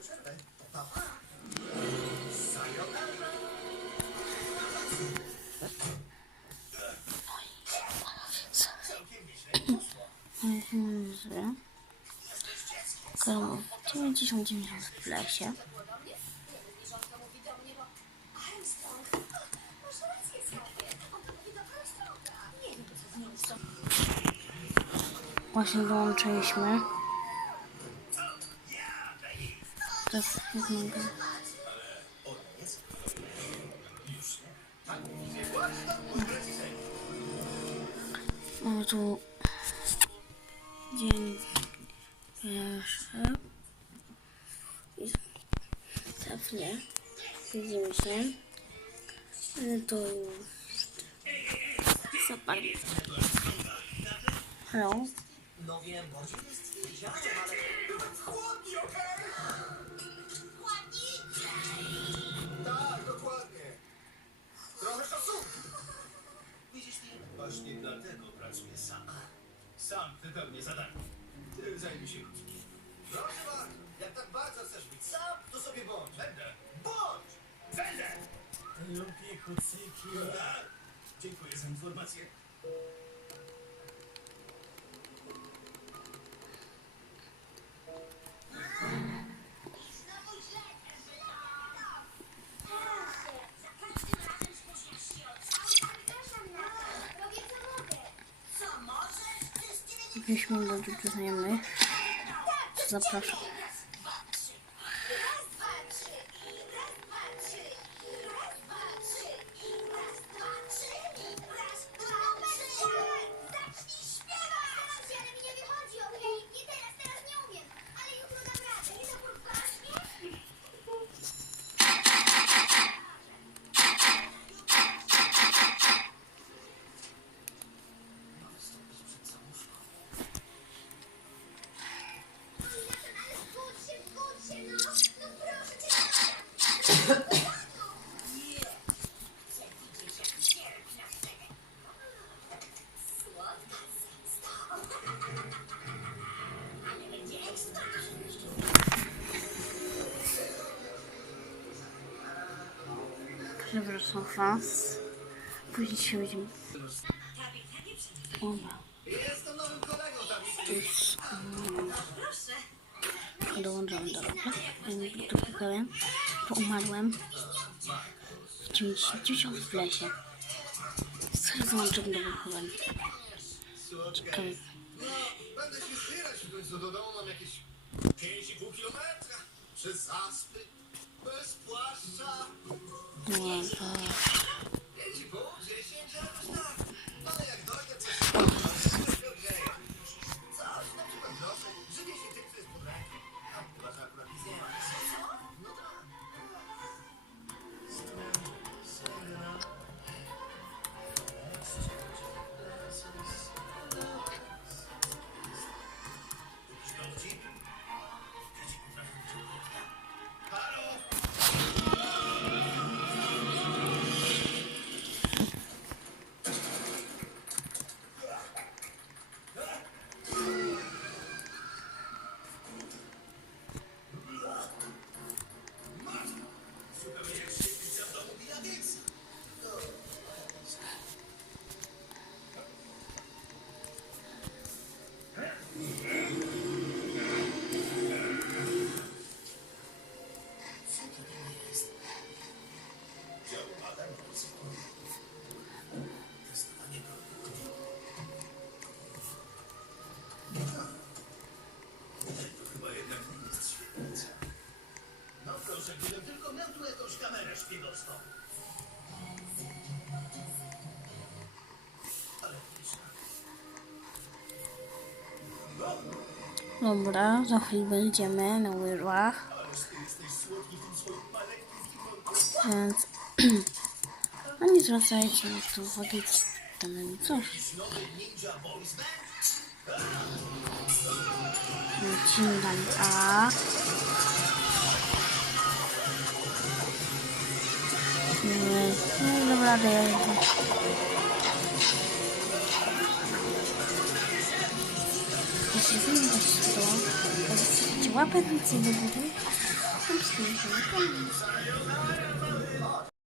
przerwę. Pa. Sayonara. Karol 99 w lesie. Zwierzątko mówi Teraz jak mogę. Mamy tu dzień pierwszy. I Cofnie. Widzimy się. Ale to już. Super. Hello. No wiem, może jest wiedziałem, ale... Chłodni, okej? Tak, dokładnie. Trochę szacunku. Widzisz, nie? Właśnie dlatego pracuję sam. Sam wypełnię zadanie. Ty zajmij się ludźmi. Proszę bardzo, jak tak bardzo chcesz być sam, to sobie bądź. Będę. Bądź! Będę! Lubię kucyki. Dziękuję za informację. Możesz? Byliśmy do dzieci znajomych. Zapraszam. Przepraszam was. Później się Dawid. Już um, dołączam do roboty. Tu powiem, to umarłem w 90 w lesie. Zaraz dołączam do wychowań. Czekaj. Będę się zbierać w końcu do domu. Mam jakieś 5,5 kilometra. Przez zaspy. Bez płaszcza. Nie, Proszę, gdybym tylko miał tu jakąś kamerę szpiegowską. Dobra, za chwilę będziemy na łyżwach. Więc... No nie zwracajcie na to uwagi, tam coś. Lecimy dalej. A. nie dam rady. Jeśli wy nie to, to Zostawcie łapę do góry. Subskrybujcie na kanał.